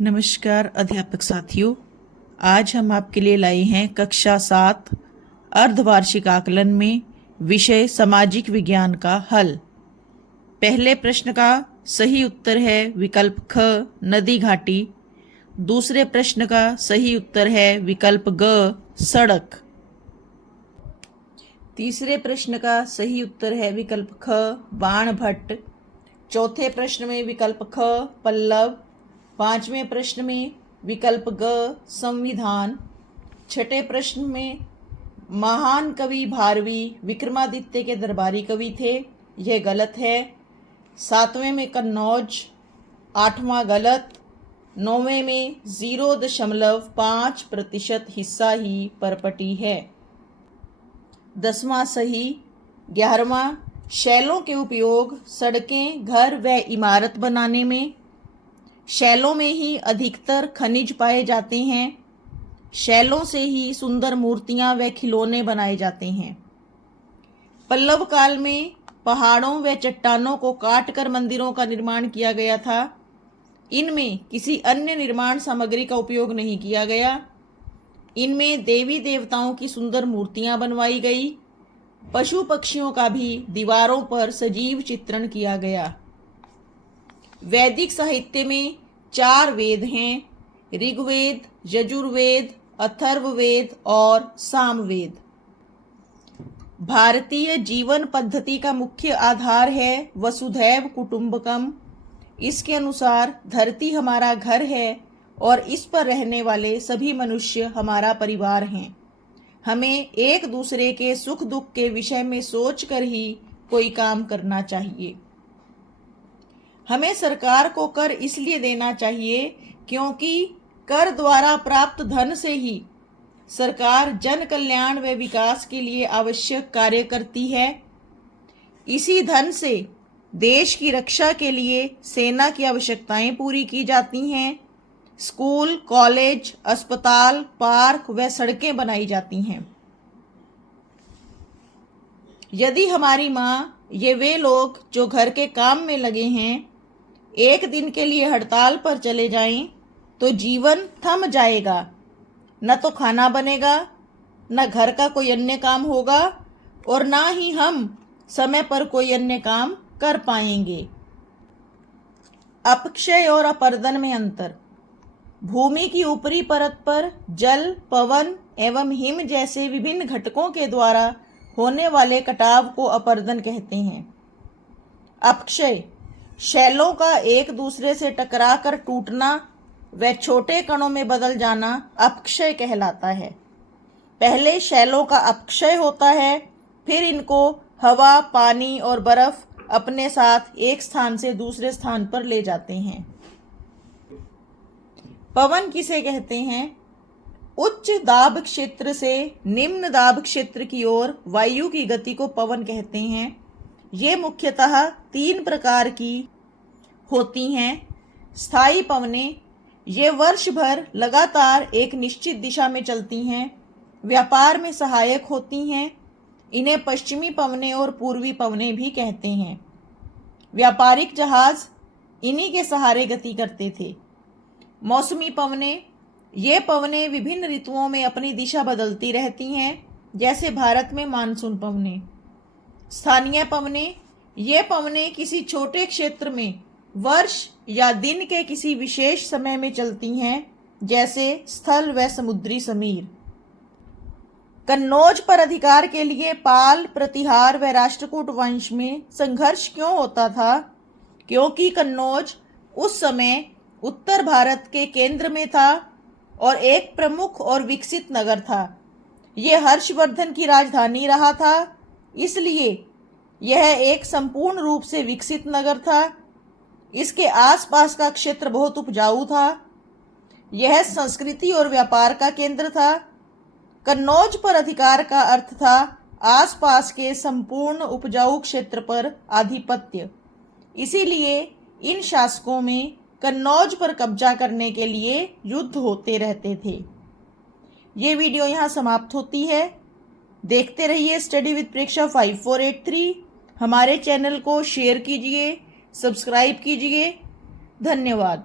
नमस्कार अध्यापक साथियों, आज हम आपके लिए लाए हैं कक्षा 7 अर्धवार्षिक आकलन में विषय सामाजिक विज्ञान का हल। पहले प्रश्न का सही उत्तर है विकल्प ख, नदी घाटी। दूसरे प्रश्न का सही उत्तर है विकल्प ग, सड़क। तीसरे प्रश्न का सही उत्तर है विकल्प ख, बाणभट्ट। चौथे प्रश्न में विकल्प ख, पल्लव। पांचवें प्रश्न में विकल्प ग, संविधान। छठे प्रश्न में महान कवि भारवी विक्रमादित्य के दरबारी कवि थे, यह गलत है। सातवें में कन्नौज, आठवां गलत। नौवें में 0.5% हिस्सा ही परपटी है, 10वां सही। 11वां शैलों के उपयोग सड़कें, घर व इमारत बनाने में। शैलों में ही अधिकतर खनिज पाए जाते हैं। शैलों से ही सुंदर मूर्तियां व खिलौने बनाए जाते हैं। पल्लव काल में पहाड़ों व चट्टानों को काटकर मंदिरों का निर्माण किया गया था। इनमें किसी अन्य निर्माण सामग्री का उपयोग नहीं किया गया। इनमें देवी देवताओं की सुंदर मूर्तियां बनवाई गई। पशु पक्षियों का भी दीवारों पर सजीव चित्रण किया गया। वैदिक साहित्य में 4 वेद हैं, ऋग्वेद, यजुर्वेद, अथर्ववेद और सामवेद। भारतीय जीवन पद्धति का मुख्य आधार है वसुधैव कुटुंबकम। इसके अनुसार धरती हमारा घर है और इस पर रहने वाले सभी मनुष्य हमारा परिवार हैं। हमें एक दूसरे के सुख दुख के विषय में सोचकर ही कोई काम करना चाहिए। हमें सरकार को कर इसलिए देना चाहिए क्योंकि कर द्वारा प्राप्त धन से ही सरकार जन कल्याण व विकास के लिए आवश्यक कार्य करती है। इसी धन से देश की रक्षा के लिए सेना की आवश्यकताएं पूरी की जाती हैं। स्कूल, कॉलेज, अस्पताल, पार्क व सड़कें बनाई जाती हैं। यदि हमारी माँ, ये वे लोग जो घर के काम में लगे हैं, एक दिन के लिए हड़ताल पर चले जाएं, तो जीवन थम जाएगा। न तो खाना बनेगा, न घर का कोई अन्य काम होगा और ना ही हम समय पर कोई अन्य काम कर पाएंगे। अपक्षय और अपर्दन में अंतर। भूमि की ऊपरी परत पर जल, पवन एवं हिम जैसे विभिन्न घटकों के द्वारा होने वाले कटाव को अपर्दन कहते हैं। अपक्षय शैलों का एक दूसरे से टकराकर टूटना व छोटे कणों में बदल जाना अपक्षय कहलाता है। पहले शैलों का अपक्षय होता है, फिर इनको हवा, पानी और बर्फ अपने साथ एक स्थान से दूसरे स्थान पर ले जाते हैं। पवन किसे कहते हैं? उच्च दाब क्षेत्र से निम्न दाब क्षेत्र की ओर वायु की गति को पवन कहते हैं। ये मुख्यतः 3 प्रकार की होती हैं। स्थायी पवनें, ये वर्ष भर लगातार एक निश्चित दिशा में चलती हैं, व्यापार में सहायक होती हैं। इन्हें पश्चिमी पवनें और पूर्वी पवनें भी कहते हैं। व्यापारिक जहाज इन्हीं के सहारे गति करते थे। मौसमी पवनें, ये पवनें विभिन्न ऋतुओं में अपनी दिशा बदलती रहती हैं, जैसे भारत में मानसून पवनें। स्थानीय पवनें, ये पवनें किसी छोटे क्षेत्र में वर्ष या दिन के किसी विशेष समय में चलती हैं, जैसे स्थल व समुद्री समीर। कन्नौज पर अधिकार के लिए पाल, प्रतिहार व राष्ट्रकूट वंश में संघर्ष क्यों होता था? क्योंकि कन्नौज उस समय उत्तर भारत के केंद्र में था और एक प्रमुख और विकसित नगर था। यह हर्षवर्धन की राजधानी रहा था, इसलिए यह एक संपूर्ण रूप से विकसित नगर था। इसके आसपास का क्षेत्र बहुत उपजाऊ था। यह संस्कृति और व्यापार का केंद्र था। कन्नौज पर अधिकार का अर्थ था आसपास के संपूर्ण उपजाऊ क्षेत्र पर आधिपत्य। इसीलिए इन शासकों में कन्नौज पर कब्जा करने के लिए युद्ध होते रहते थे। ये वीडियो यहाँ समाप्त होती है। देखते रहिए स्टडी विद प्रेक्षा 5483। हमारे चैनल को शेयर कीजिए, सब्सक्राइब कीजिए। धन्यवाद।